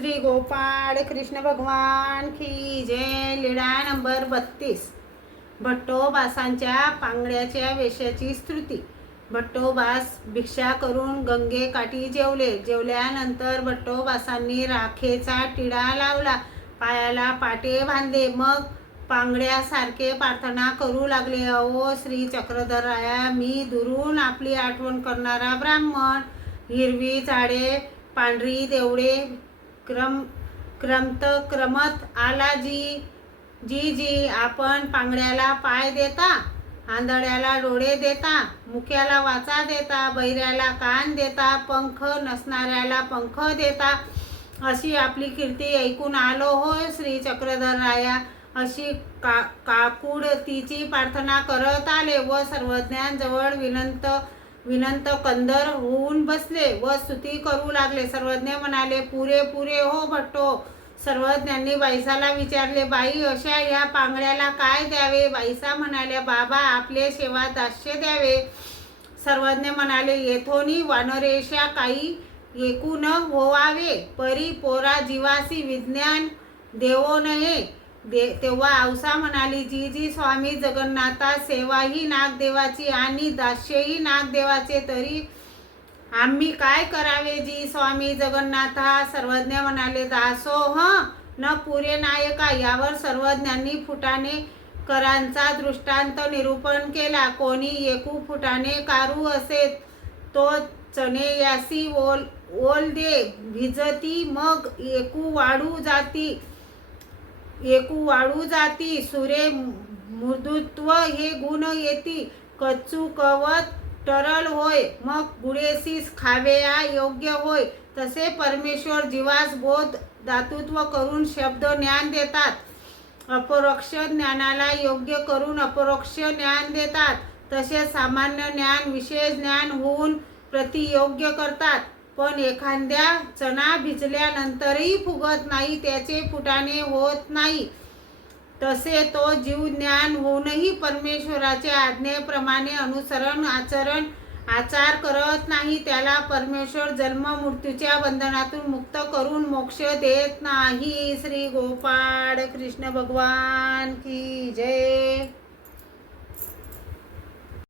श्री गोपाळ कृष्ण भगवान की जय। लीळा नंबर 32। भट्टोबासांच्या पांगड्याच्या वेशाची स्तुती। भट्टोबास भिक्षा करून गंगे काठी जेवले। जेवल्यानंतर भट्टोबासांनी राखेचा टिळा लावला, पायाला पाटे बांधले, मग पांगड्यासारखे प्रार्थना करू लागले। अहो श्री चक्रधरराया, मी दुरून आपली आठवण करणारा ब्राह्मण। हिरवी झाडे, पांढरी देवळे, क्रमत आला जी जी आपण पांगड्याला पाय देता, आंधळ्याला डोळे देता, मुक्याला वाचा देता, बहिऱ्याला कान देता, पंख नसणाऱ्याला पंख देता, अशी आपली कीर्ती ऐकून आलो होय श्री चक्रधरराया। अशी काकुळतीची प्रार्थना करत आले व सर्वज्ञांजवळ विनंत कंदर होऊन बसले व स्तुती करू लागले। सर्वज्ञ म्हणाले, पुरे पुरे हो भट्टो। सर्वज्ञांनी बाईसाला विचारले, बाई, अशा या पांगड्याला काय द्यावे? बाईसा म्हणाल्या, बाबा, आपले सेवा दास्य द्यावे। सर्वज्ञ म्हणाले, येथोनी वानरेशा काही ऐकू न होवावे, परी पोरा जीवासी विज्ञान देवो नये। तेव्हा औसा म्हणाली, जी स्वामी जगन्नाथा, सेवा ही नागदेवाची आणि दास्यही नागदेवाचे, तरी आम्ही काय करावे जी स्वामी जगन्नाथा? सर्वज्ञ म्हणाले, दासोह न पुरे नायका। यावर सर्वज्ञांनी फुटाणे करांचा दृष्टांत निरूपण केला। कोणी एकू फुटाणे कारू असे, तो चणे यासी ओल दे भिजती, मग एकू वाढू जाती, सुरे मृदुत्व हे गुण येती, कच्चू कवत तरल होय, मग गुळेसीस खावेया योग्य होय। तसे परमेश्वर जीवास बोध दातृत्व करून शब्द ज्ञान देतात, अपरोक्ष ज्ञानाला योग्य करून अपरोक्ष ज्ञान देतात। तसे सामान्य ज्ञान विशेष ज्ञान होऊन प्रतियोग्य करतात। पण एखाद्या चणा भिजल्यानंतरही फुगत नाही, त्याचे फुटाणे होत नाही, तसे तो जीव ज्ञान होऊनही परमेश्वराच्या आज्ञेप्रमाणे आचार करत नाही, त्याला परमेश्वर जन्म मृत्यूच्या बंधनातून मुक्त करून मोक्ष देत नाही। श्री गोपाळ कृष्ण भगवान की जय।